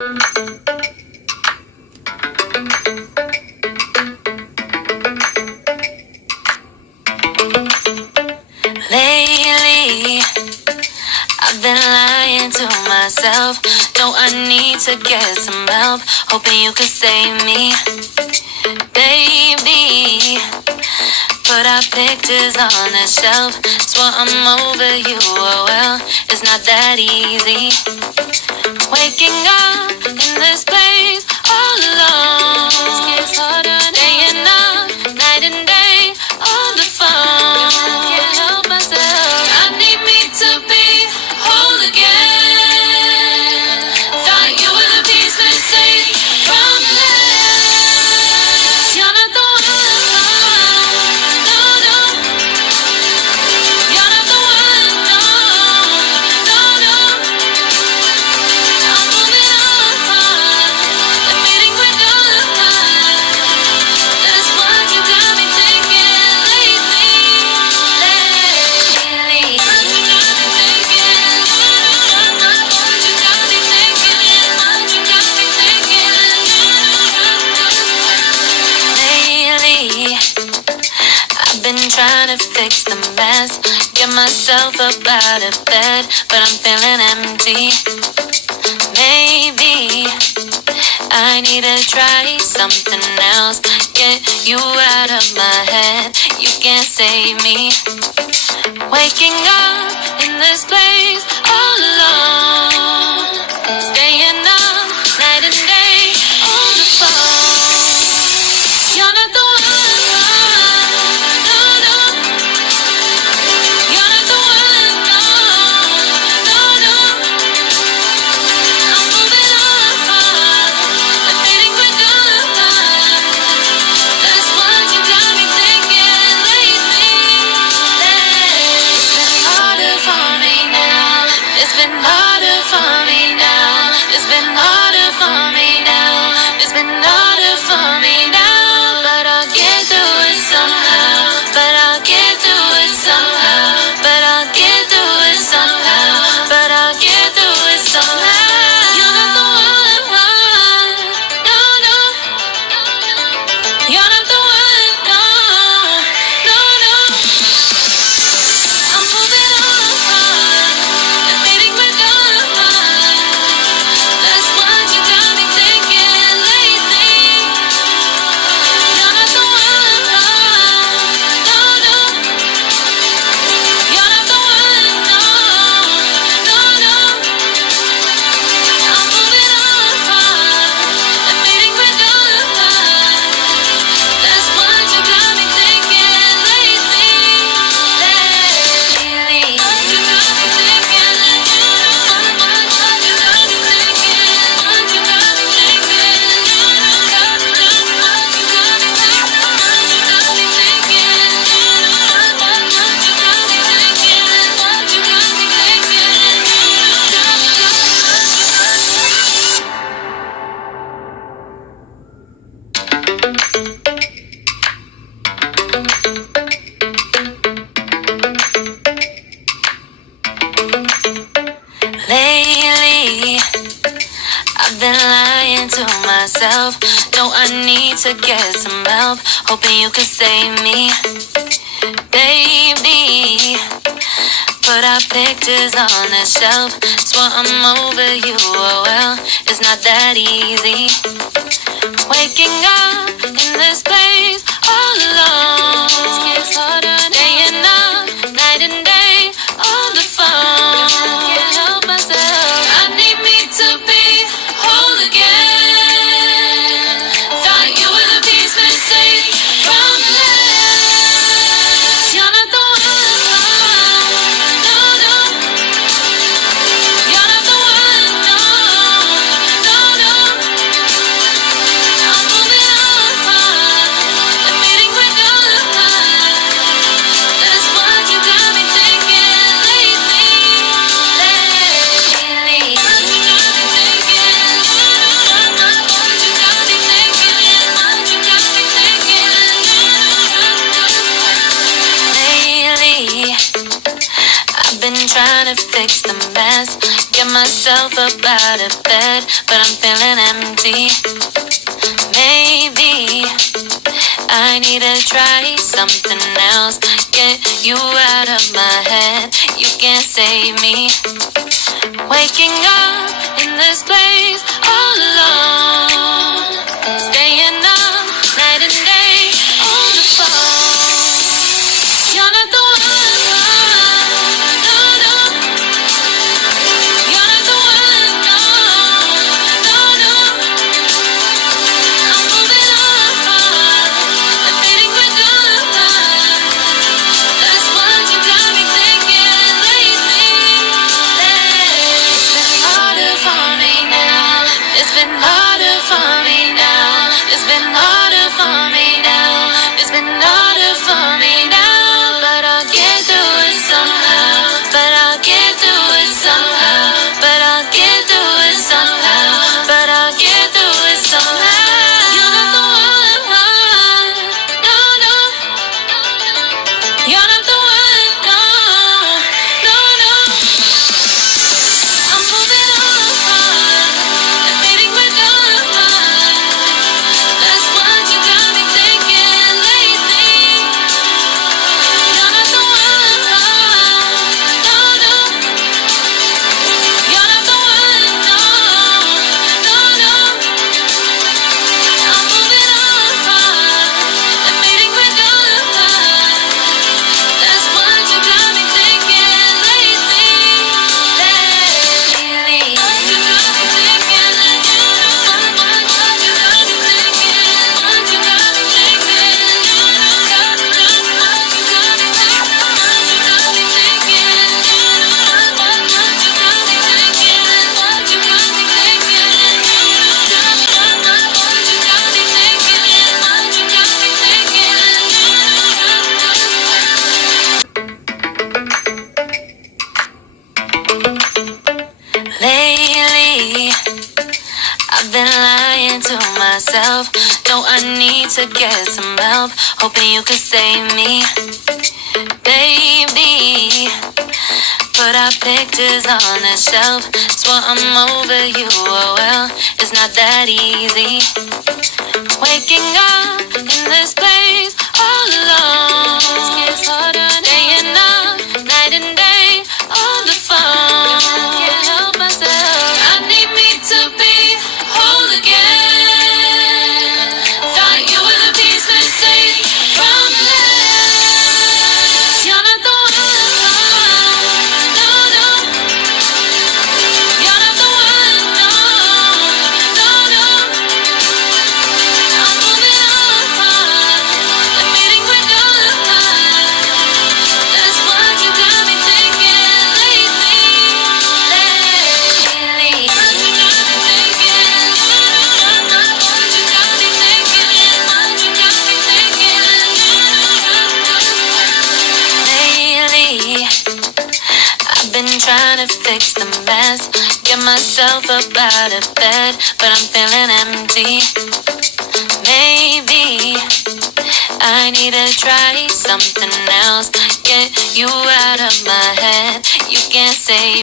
Lately, I've been lying to myself. Know I need to get some help. Hoping you could save me, baby. Put our pictures on the shelf. Swear I'm over you, oh well, it's not that easy. Waking up in this place all alone. It's harder staying up night and day on the phone. Can't help myself. I need me to be whole again. Thought you were the piece missing from this. You're not the one. No, no. You're not the one. No, no, no. I'm moving on. Admitting we're done. That's what you got me thinking lately. Lately, I've been trying to fix the mess, get myself up out of bed, but I'm feeling empty. Maybe I need to try something else, get you out of my head. You can't save me. Waking up in this place all alone, staying up night and day on the phone. You're not the one. No, no. You're not the one. No, no, no. I'm moving on. Admitting we're done. That's what you got me thinking lately. It's been harder for me now. It's been harder for me now. It's been harder for me now. It's been harder for me now. But I'll get through it somehow. But I'll get through it somehow. But I'll get through it somehow. But I'll get through it somehow. You're not the one. No, no. You're not the one. No, no, no. I'm moving on. Admitting we're done. That's what you got me thinking lately. You're not the one. No, no. You're not the one. No, no, no. I'm moving on. Admitting we're done. That's what you got me thinking lately. What you got me thinking. What you got me thinking. What you got me thinking. What you got me thinking. What you got me thinking. What you got me Lately, I've been lying to myself. Know I need to get some help. Hoping you could save me, baby. Put our pictures on the shelf. Swear I'm over you, oh well, it's not that easy. Waking up in this place all alone. It's harder staying up night and day on the phone. Can't help myself. I need me to be whole again. Thought you were the piece missing from this. You're not the one. No, no. You're not the one. No, no, no. I'm moving on. myself up out of bed, but I'm feeling empty. Maybe I need to try something else. Get you out of my head, you can't save me. Waking up in this place all alone, staying up night and day on the phone. You're not the one, no, no. You're not the one, no, no, no. I'm moving on, I'm fading quicker. That's what you got me thinking lately. It's been harder for me now. It's been harder for me now. It's been harder for me now. It's been harder for me now. But I'll get through it somehow. But I'll get through it somehow. But I'll get through it somehow. But I'll get through it somehow. You're not the one, no, no. You're not the one, no, no, no. I'm moving on, I'm fading quicker. That's what you got me thinking lately. You're not the one, no, no. You're not the one, no, no, no. I'm moving on, I'm fading quicker. That's what you got me thinking lately. Lately. What you got me thinking lately. What you got me thinking. What you got me thinking. What you got me thinking. What you got me thinking. What you got me thinking. What you got me thinking. What you got me thinking. What you got me thinking. Lately, I've been lying to myself. Know I need to get some help. Hoping you could save me, baby. Put our pictures on the shelf. Swear I'm over you, oh well. It's not that easy. Waking up in this place all alone. It's harder staying up night and day on the phone. Can't help myself. I need me to be whole again. Thought you were the piece missing from this. You're not the one, no, no. You're not the one, no, no, no. I'm moving on, I'm fading quicker. That's what you got me thinking lately. Lately. What you got me thinking. What you got me thinking. What you got me thinking. Lately, I've been trying to fix the mess. Get myself up out of bed, but I'm feeling empty. Maybe I need to try something else. Get you out of my head, you can't say